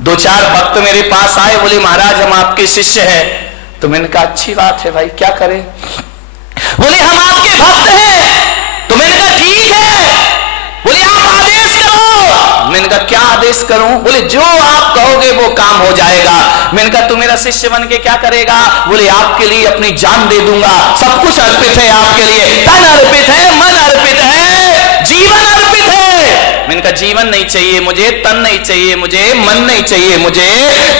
दो चार भक्त मेरे पास आए, बोले महाराज हम आपके शिष्य हैं। तो मैंने कहा अच्छी बात है भाई, क्या करें? बोले हम आपके भक्त हैं। तो मैंने कहा ठीक है। बोले आप आदेश करो। मैंने कहा क्या आदेश करूं? बोले जो आप कहोगे वो काम हो जाएगा। मैंने कहा तू मेरा शिष्य बन के क्या करेगा? बोले आपके लिए अपनी जान दे दूंगा, सब कुछ अर्पित है आपके लिए, तन अर्पित है, मन अर्पित है, जीवन अर्पित है। मैंने कहा जीवन नहीं चाहिए मुझे, तन नहीं चाहिए मुझे, मन नहीं चाहिए मुझे।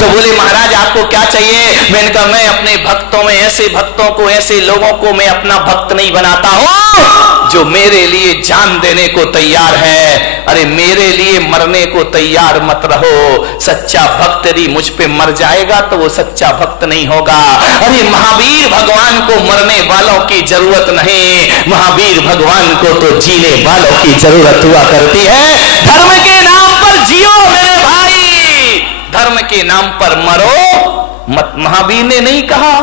तो बोले महाराज आपको क्या चाहिए? मैंने कहा मैं अपने भक्तों में ऐसे भक्तों को, ऐसे लोगों को मैं अपना भक्त नहीं बनाता हूं जो मेरे लिए जान देने को तैयार है। अरे मेरे लिए मरने को तैयार मत रहो। सच्चा भक्त यदि मुझ पे मर जाएगा तो वो सच्चा भक्त नहीं होगा। अरे महावीर भगवान को मरने वालों की जरूरत नहीं, महावीर भगवान को तो जीने वालों की जरूरत हुआ करती है। धर्म के नाम पर जियो मेरे भाई, धर्म के नाम पर मरो मत। महावीर ने नहीं कहा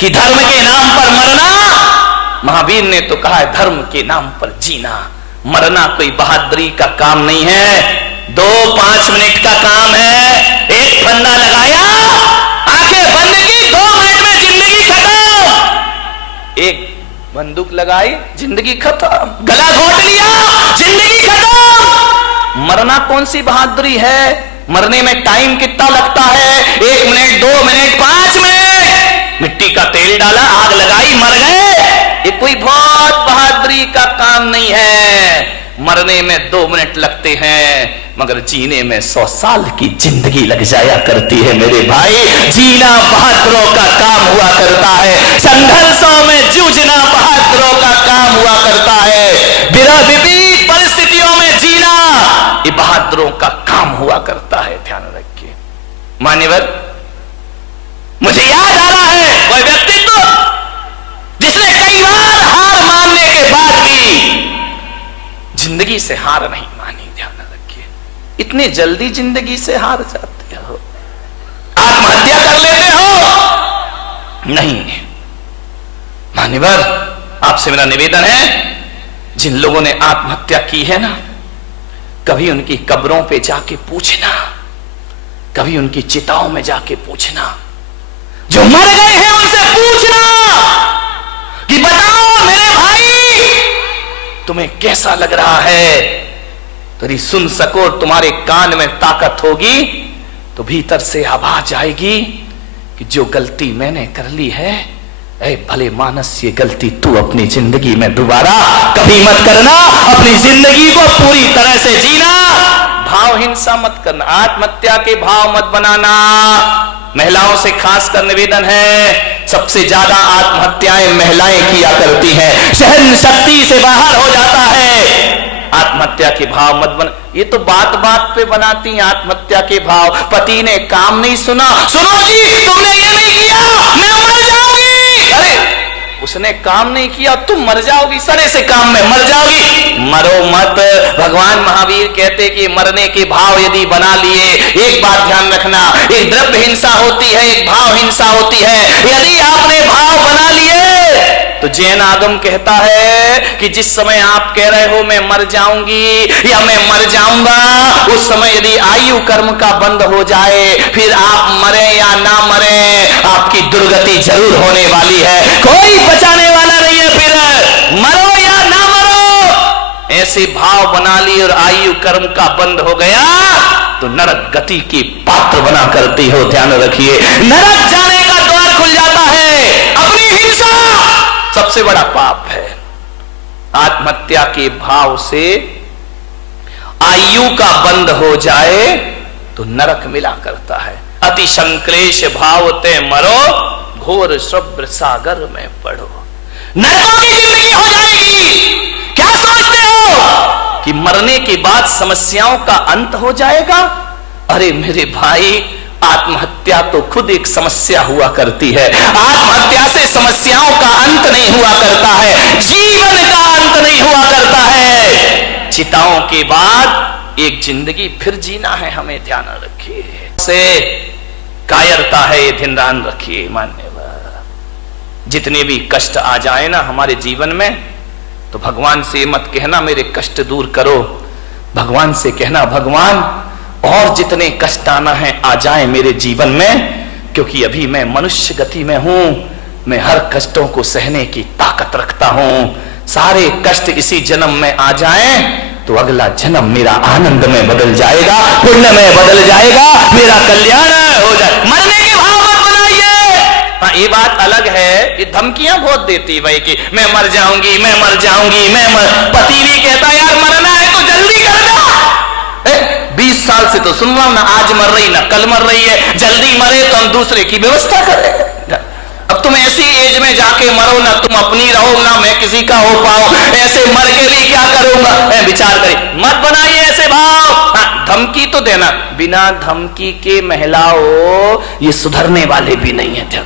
कि धर्म के नाम पर मरना, महावीर ने तो कहा है धर्म के नाम पर जीना। मरना कोई बहादुरी का काम नहीं है, 2-5 मिनट का काम है। एक फंदा लगाया, आंखें बंद की, 2 मिनट में जिंदगी खत्म। एक बंदूक लगाई, जिंदगी खत्म। गला घोट लिया, जिंदगी खत्म। मरना कौन सी बहादुरी है? मरने में टाइम कितना लगता है? 1 मिनट, 2 मिनट, 5 मिनट। मिट्टी का तेल डाला, आग लगाई, मर गए। ये कोई बहुत बहादुरी का काम नहीं है। मरने में 2 मिनट लगते हैं, मगर जीने में 100 साल की जिंदगी लग जाया करती है मेरे भाई। जीना बहादुरों का काम हुआ करता है, संघर्षों में जूझना बहादुरों का काम हुआ करता है, विपरीत परिस्थितियों में जीना ये बहादुरों का काम हुआ करता है। ध्यान रखिए मान्यवर, मुझे याद आ रहा है वह व्यक्तित्व जिसने कई बार हार मानने के बाद भी जिंदगी से हार नहीं मानी। ध्यान रखिए, इतने जल्दी जिंदगी से हार जाते हो, आत्महत्या कर लेते हो नहीं। मान्यवर, आपसे मेरा निवेदन है, जिन लोगों ने आत्महत्या की है ना, कभी उनकी कब्रों पे जाके पूछना, कभी उनकी चिताओं में जाके पूछना, जो मर गए हैं उनसे पूछना कि बताओ मेरे भाई तुम्हें कैसा लग रहा है। तो यदि सुन सको, तुम्हारे कान में ताकत होगी तो भीतर से आवाज आएगी कि जो गलती मैंने कर ली है, ऐ भले मानस, ये गलती तू अपनी जिंदगी में दोबारा कभी मत करना। अपनी जिंदगी को पूरी तरह से जीना, भाव हिंसा मत करना, आत्महत्या के भाव मत बनाना। महिलाओं से खासकर निवेदन है, सबसे ज्यादा आत्महत्याएं महिलाएं किया करती हैं, सहन शक्ति से बाहर हो जाता है। आत्महत्या के भाव मत बना। ये तो बात बात पे बनाती हैं आत्महत्या के भाव। पति ने काम नहीं सुना, सुनो जी तुमने ये नहीं किया, मैं मर जाऊंगी। अरे उसने काम नहीं किया, तुम मर जाओगी, सड़े से काम में मर जाओगी। मरो मत। भगवान महावीर कहते कि मरने के भाव यदि बना लिए, एक बात ध्यान रखना, एक द्रव्य हिंसा होती है, एक भाव हिंसा होती है। यदि आपने भाव बना लिए तो जैन आगम कहता है कि जिस समय आप कह रहे हो मैं मर जाऊंगी या मैं मर जाऊंगा, उस समय यदि आयु कर्म का बंद हो जाए, फिर आप मरे या ना मरे, आपकी दुर्गति जरूर होने वाली है। कोई बचाने वाला नहीं है। फिर मरो या ना मरो, ऐसे भाव बना लिए और आयु कर्म का बंद हो गया तो नरक गति की पात्र बना करती हो। ध्यान रखिए, नरक जाने का द्वार खुल जाता है। अपनी हिंसा सबसे बड़ा पाप है। आत्महत्या के भाव से आयु का बंद हो जाए तो नरक मिला करता है। अति संक्लेश भाव ते मरो, घोर श्रव्य सागर में पड़ो। नरकों की जिंदगी हो जाएगी। क्या सोचते हो कि मरने के बाद समस्याओं का अंत हो जाएगा? अरे मेरे भाई, आत्महत्या तो खुद एक समस्या हुआ करती है। आत्महत्या से समस्याओं का अंत नहीं हुआ करता है, जीवन का अंत नहीं हुआ करता है। चिताओं के बाद एक जिंदगी फिर जीना है, हमें ध्यान रखिए। से कायरता है, ये ध्यान रखिए। मान्यवर, जितने भी कष्ट आ जाए ना हमारे जीवन में, तो भगवान से मत कहना मेरे कष्ट दूर करो। भगवान से कहना भगवान और जितने कष्ट आना है आ जाए मेरे जीवन में, क्योंकि अभी मैं मनुष्य गति में हूं, मैं हर कष्टों को सहने की ताकत रखता हूं। सारे कष्ट इसी जन्म में आ जाएं तो अगला जन्म मेरा आनंद में बदल जाएगा, पुण्य में बदल जाएगा, मेरा कल्याण हो जाए। मरने के भाव मत बनाइए। हाँ, ये बात अलग है, ये धमकियां बहुत देती भाई कि मैं मर जाऊंगी, मैं मर जाऊंगी, पति भी कहता यार मरना है तो जल्दी कर दो। 20 साल से तो सुन रहा हूं ना, आज मर रही ना कल मर रही है, जल्दी मरे तो हम दूसरे की व्यवस्था करें। अब तुम ऐसी एज में जाके मरो ना, तुम अपनी रहो ना मैं किसी का हो पाऊं, ऐसे मर के लिए क्या करूंगा, विचार करिए, मत बनाइए ऐसे भाव। हाँ, धमकी तो देना, बिना धमकी के महिलाओं ये सुधरने वाले भी नहीं है। ध्यान,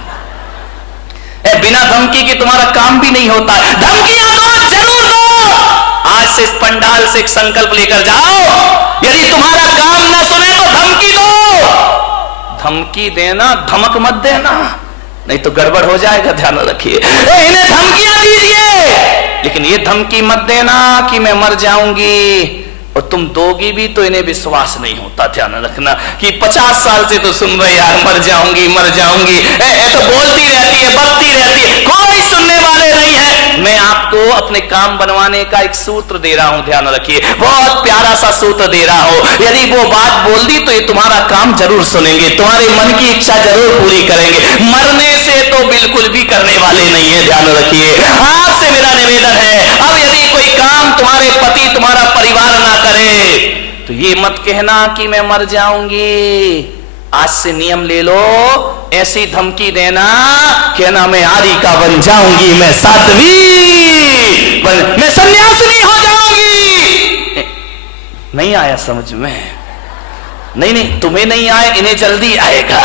बिना धमकी के तुम्हारा काम भी नहीं होता। धमकियां दो, जरूर दो। आज से इस पंडाल से एक संकल्प लेकर जाओ, यदि तुम्हारा काम ना सुने तो धमकी दो। धमकी देना, धमक मत देना, नहीं तो गड़बड़ हो जाएगा। ध्यान रखिए, इन्हें धमकियां दीजिए, लेकिन ये धमकी मत देना कि मैं मर जाऊंगी, और तुम दोगी भी तो इन्हें विश्वास नहीं होता। ध्यान रखना कि 50 साल से तो सुन रहे यार मर जाऊंगी मर जाऊंगी, तो बोलती रहती है, बकती रहती है, कोई सुनने वाले नहीं है। मैं आपको अपने काम बनवाने का एक सूत्र दे रहा हूं, ध्यान रखिए, बहुत प्यारा सा सूत्र दे रहा हूं। यदि वो बात बोल दी तो ये तुम्हारा काम जरूर सुनेंगे, तुम्हारे मन की इच्छा जरूर पूरी करेंगे। मरने से तो बिल्कुल भी करने वाले नहीं है। ध्यान रखिए, आपसे मेरा निवेदन है, अब यदि कोई काम तुम्हारे पति तुम्हारा परिवार ना करे तो ये मत कहना कि मैं मर जाऊंगी। आज से नियम ले लो, ऐसी धमकी देना, कहना मैं आरी का बन जाऊंगी, मैं साध्वी मैं सन्यासिनी हो जाऊंगी। नहीं आया समझ में? नहीं, तुम्हें नहीं आए, इन्हें जल्दी आएगा,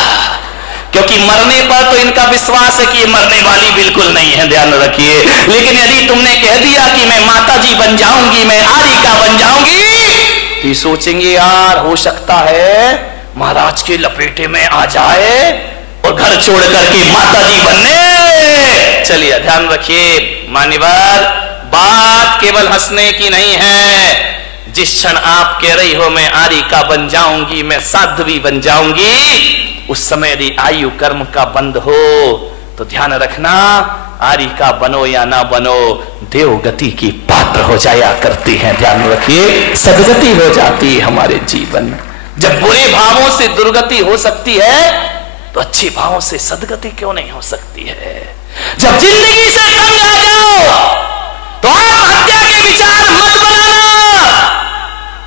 क्योंकि मरने पर तो इनका विश्वास है कि ये मरने वाली बिल्कुल नहीं है। ध्यान रखिए, लेकिन यदि तुमने कह दिया कि मैं माता जी बन जाऊंगी, मैं आरी का बन जाऊंगी, तो ये सोचेंगे यार हो सकता है महाराज के लपेटे में आ जाए और घर छोड़ करके माता जी बनने चलिए। ध्यान रखिए मान्यवर, बात केवल हंसने की नहीं है। जिस क्षण आप कह रही हो मैं आरी का बन जाऊंगी, मैं साध्वी बन जाऊंगी, उस समय यदि आयु कर्म का बंद हो तो ध्यान रखना, आरी का बनो या ना बनो, देवगति की पात्र हो जाया करती हैं। ध्यान रखिए, सदगति हो जाती है हमारे जीवन में। जब बुरे भावों से दुर्गति हो सकती है तो अच्छे भावों से सदगति क्यों नहीं हो सकती है? जब जिंदगी से तंग आ जाओ तो आत्महत्या के विचार मत बनाना,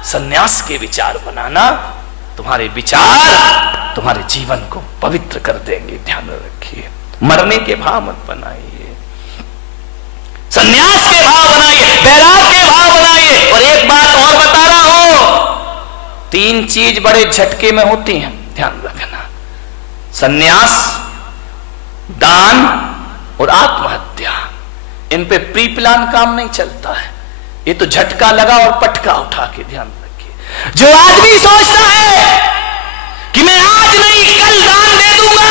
संन्यास के विचार बनाना। तुम्हारे विचार तुम्हारे जीवन को पवित्र कर देंगे। ध्यान रखिए, मरने के भाव मत बनाइए, संन्यास के भाव बनाइए, वैराग के भाव बनाइए। और एक बात और बता रहा हूं, 3 चीज बड़े झटके में होती हैं, ध्यान रखना, संन्यास, दान और आत्महत्या। इन पे प्री प्लान काम नहीं चलता है, ये तो झटका लगा और पटका उठा के। ध्यान रखिए, जो आदमी सोचता है कि मैं आज नहीं कल दान दे दूंगा,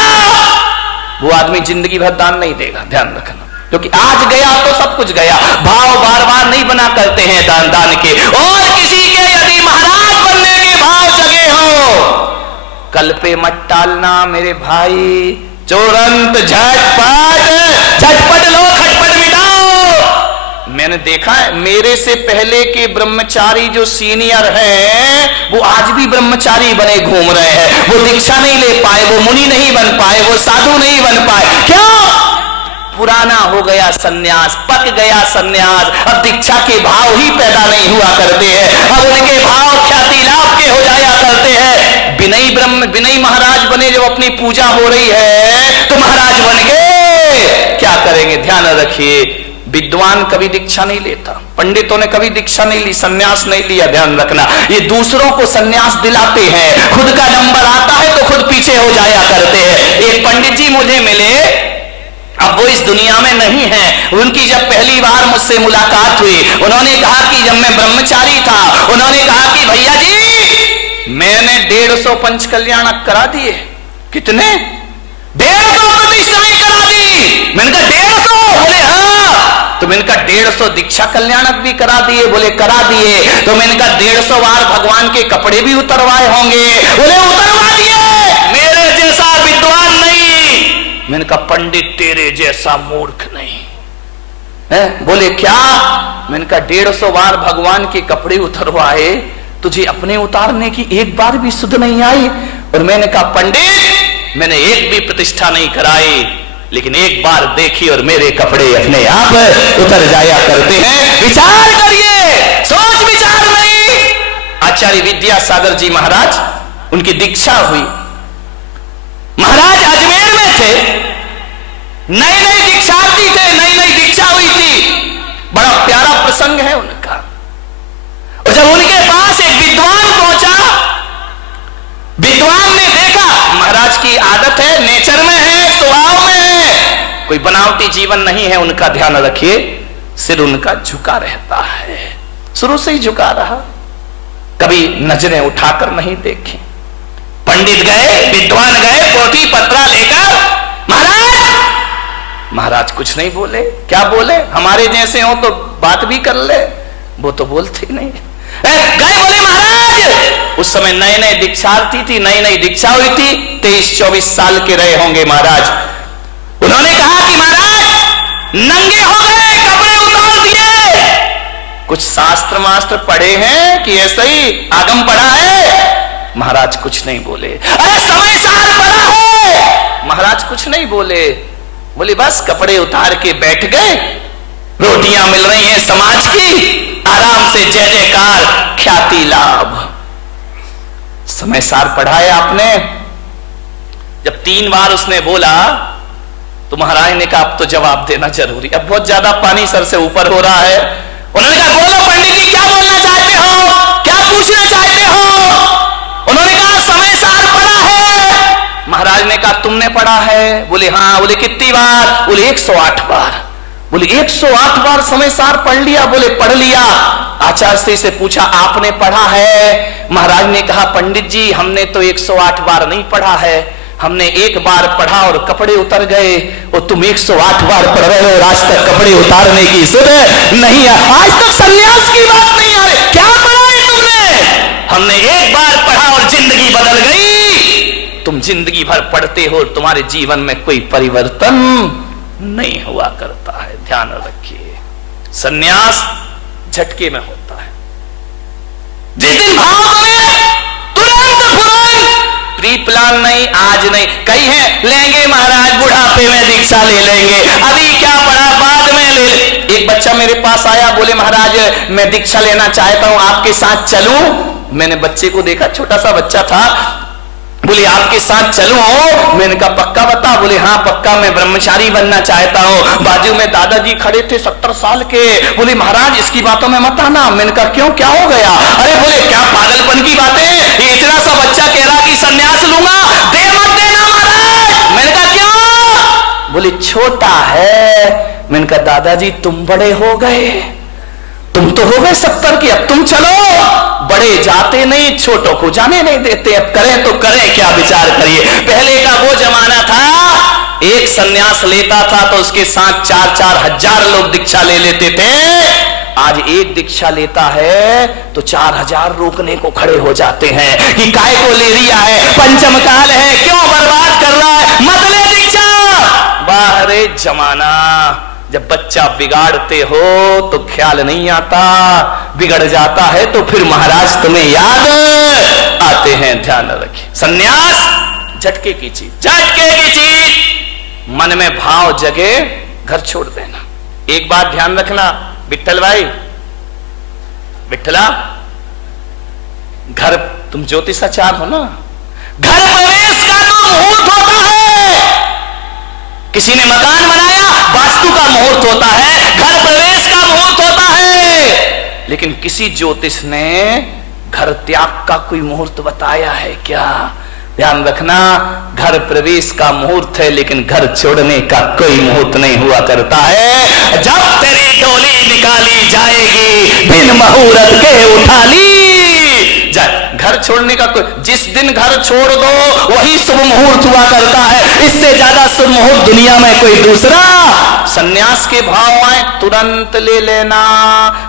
वो आदमी जिंदगी भर दान नहीं देगा। ध्यान रखना, क्योंकि आज गया तो सब कुछ गया। भाव बार बार नहीं बना करते हैं दान के। और किसी के यदि महाराज बनने के भाव जगे हो, कल पे मत टालना मेरे भाई, तुरंत झटपट लो, खटपट मिटाओ। मैंने देखा है, मेरे से पहले के ब्रह्मचारी जो सीनियर हैं वो आज भी ब्रह्मचारी बने घूम रहे हैं। वो दीक्षा नहीं ले पाए, वो मुनि नहीं बन पाए, वो साधु नहीं बन पाए। क्यों? पुराना हो गया सन्यास, पक गया सन्यास, अब दीक्षा के भाव ही पैदा नहीं हुआ करते हैं। अब उनके भाव ख्याति लाभ के हो जाया करते हैं। विनयी महाराज बने, जब अपनी पूजा हो रही है तो महाराज बन के क्या करेंगे? ध्यान रखिए, विद्वान कभी दीक्षा नहीं लेता, पंडितों ने कभी दीक्षा नहीं ली, सन्यास नहीं लिया। ध्यान रखना, ये दूसरों को सन्यास दिलाते हैं, खुद का नंबर आता है तो खुद पीछे हो जाया करते हैं। एक पंडित जी मुझे मिले, अब वो इस दुनिया में नहीं है। उनकी जब पहली बार मुझसे मुलाकात हुई, उन्होंने कहा कि जब मैं ब्रह्मचारी था, उन्होंने कहा कि भैया जी मैंने 150 पंच कल्याणक करा दिए। कितने? 150 प्रतिष्ठाएं करा दी। मैंने कहा 150? बोले हाँ। तुम इनका 150 दीक्षा कल्याणक भी करा दिए? बोले करा दिए। तुम इनका 150 बार भगवान के कपड़े भी उतरवाए होंगे? बोले उतरवा दिए। मेरे जैसा विद्वान नहीं। मैंने कहा पंडित तेरे जैसा मूर्ख नहीं है। बोले क्या? मैंने कहा 150 बार भगवान के कपड़े उतरवाए, तुझे अपने उतारने की एक बार भी सुध नहीं आई? और मैंने कहा पंडित मैंने एक भी प्रतिष्ठा नहीं कराई, लेकिन एक बार देखी और मेरे कपड़े अपने आप उतर जाया करते हैं। विचार करिए, सोच विचार नहीं। आचार्य विद्यासागर जी महाराज, उनकी दीक्षा हुई। महाराज अजमेर में थे, नई नई दीक्षार्थी थे, नई नई दीक्षा हुई थी। बड़ा प्यारा प्रसंग है उनका। और जब उनके पास एक विद्वान पहुंचा, विद्वान ने देखा महाराज की आदत है, नेचर में है, स्वभाव में है, कोई बनावटी जीवन नहीं है उनका, ध्यान रखिए। सिर उनका झुका रहता है, शुरू से ही झुका रहा, कभी नजरें उठाकर नहीं देखी। पंडित गए, विद्वान गए, पोथी पत्रा लेकर, महाराज कुछ नहीं बोले। क्या बोले? हमारे जैसे हो तो बात भी कर ले, वो तो बोलते नहीं। गए, बोले महाराज, उस समय नए नए दीक्षार्थी थी, नई नई दीक्षा हुई थी, 23-24 साल के रहे होंगे महाराज। उन्होंने कहा कि महाराज नंगे हो गए, कपड़े उतार दिए, कुछ शास्त्र मास्त्र पढ़े हैं कि ऐसे ही आगम पढ़ा है? महाराज कुछ नहीं बोले। अरे समय सार पड़ा है? महाराज कुछ नहीं बोले। बोले बस कपड़े उतार के बैठ गए, रोटियां मिल रही हैं समाज की, आराम से जय जयकार, ख्याति लाभ। समय सार पढ़ाया आपने। जब 3 बार उसने बोला तो महाराज ने कहा अब तो जवाब देना जरूरी, अब बहुत ज्यादा पानी सर से ऊपर हो रहा है। उन्होंने कहा बोलो पंडित जी, क्या बोलना चाहते हो, क्या पूछना चाहते हो? उन्होंने कहा समय सार पढ़ा है। महाराज ने कहा तुमने पढ़ा है? बोले हाँ। बोले कितनी बार? बोले 108 बार। बोले 108 बार समय सार पढ़ लिया? बोले पढ़ लिया। आचार्य से पूछा आपने पढ़ा है? महाराज ने कहा पंडित जी हमने तो 108 बार नहीं पढ़ा है, हमने एक बार पढ़ा और कपड़े उतर गए, और तुम 108 बार पढ़ रहे हो, आज तक कपड़े उतारने की सुध नहीं है, आज तक संन्यास की बात नहीं आ रही। क्या पढ़ा है तुमने? हमने एक बार पढ़ा और जिंदगी बदल गई। तुम जिंदगी भर पढ़ते हो, तुम्हारे जीवन में कोई परिवर्तन नहीं हुआ करता है। ध्यान रखिए, संन्यास झटके में होता है। जिस दिन भाव बने तुरंत प्री प्लान नहीं, आज नहीं। कई हैं लेंगे महाराज बुढ़ापे में दीक्षा ले लेंगे, अभी क्या पढ़ा बाद में ले। एक बच्चा मेरे पास आया, बोले महाराज मैं दीक्षा लेना चाहता हूं, आपके साथ चलूं? मैंने बच्चे को देखा, छोटा सा बच्चा था। बोले आपके साथ चलूं? मैंने कहा पक्का बता? बोले हाँ पक्का, मैं ब्रह्मचारी बनना चाहता हूं। बाजू में दादाजी खड़े थे 70 साल के। बोले महाराज इसकी बातों में मत आना। मैंने कहा क्यों, क्या हो गया? अरे बोले क्या पागलपन की बातें, ये इतना सा बच्चा कह रहा कि संन्यास लूंगा, दे मत देना महाराज। मैंने कहा क्यों? बोले छोटा है। मैंने कहा दादाजी तुम बड़े हो गए, तुम तो हो गए 70 की, अब तुम चलो। बड़े जाते नहीं, छोटों को जाने नहीं देते। अब करें तो करें क्या, विचार करिए। पहले का वो जमाना था, एक सन्यास लेता था तो उसके साथ 4-4 हजार लोग दीक्षा ले लेते थे। आज एक दीक्षा लेता है तो 4000 रोकने को खड़े हो जाते हैं कि काय को ले लिया है, पंचम काल है, क्यों बर्बाद कर रहा है, मत ले दीक्षा। बाहरे जमाना, जब बच्चा बिगाड़ते हो तो ख्याल नहीं आता, बिगड़ जाता है तो फिर महाराज तुम्हें याद आते हैं। ध्यान रखिए, सन्यास झटके की चीज, झटके की चीज। मन में भाव जगे, घर छोड़ देना। एक बात ध्यान रखना विट्ठल भाई, विट्ठला, घर तुम ज्योतिषाचार्य हो ना, घर प्रवेश का तो मुहूर्त होता है। किसी ने मकान बनाया, वास्तु का मुहूर्त होता है, घर प्रवेश का मुहूर्त होता है। लेकिन किसी ज्योतिष ने घर त्याग का कोई मुहूर्त बताया है क्या? ध्यान रखना, घर प्रवेश का मुहूर्त है, लेकिन घर छोड़ने का कोई मुहूर्त नहीं हुआ करता है। जब तेरी डोली निकाली जाएगी, बिन मुहूर्त के उठा ली जाए। घर छोड़ने का कोई, जिस दिन घर छोड़ दो वही शुभ मुहूर्त हुआ करता है, इससे ज्यादा शुभ मुहूर्त दुनिया में कोई दूसरा। सन्यास के भाव आए, तुरंत ले लेना,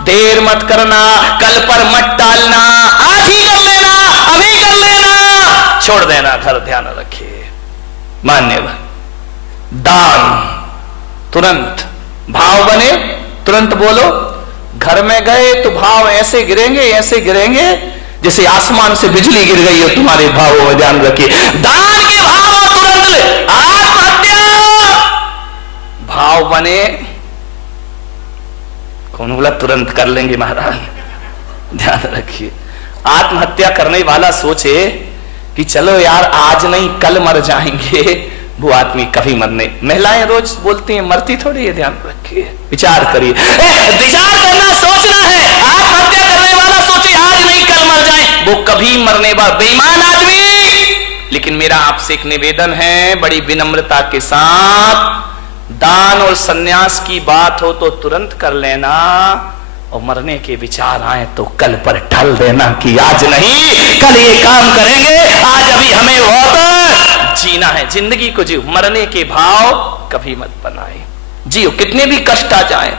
देर मत करना, कल पर मत टालना, आज ही कर लेना, अभी कर लेना, छोड़ देना घर। ध्यान रखिए, मान्यवर। दान तुरंत, भाव बने तुरंत बोलो। घर में गए तो भाव ऐसे गिरेंगे, ऐसे गिरेंगे जैसे आसमान से बिजली गिर गई हो तुम्हारे भावों में। ध्यान रखिए, दान के भाव तुरंत ले। आत्महत्या भाव बने, कौन बोला तुरंत कर लेंगे महाराज? ध्यान रखिए, आत्महत्या करने वाला सोचे कि चलो यार आज नहीं कल मर जाएंगे, वो आदमी कभी मरने। महिलाएं रोज बोलती हैं मरती थोड़ी है। ध्यान रखिए, विचार करिए, विचार करना, सोचना है। आत्महत्या करने वाला सोचे आज नहीं कल मर जाए, वो कभी मरने वाला बेईमान आदमी। लेकिन मेरा आपसे एक निवेदन है, बड़ी विनम्रता के साथ, दान और सन्यास की बात हो तो तुरंत कर लेना, और मरने के विचार आए तो कल पर टल देना कि आज नहीं कल ये काम करेंगे, आज अभी हमें बहुत जीना है, जिंदगी को जियो। मरने के भाव कभी मत बनाए, जियो, कितने भी कष्ट आ जाए।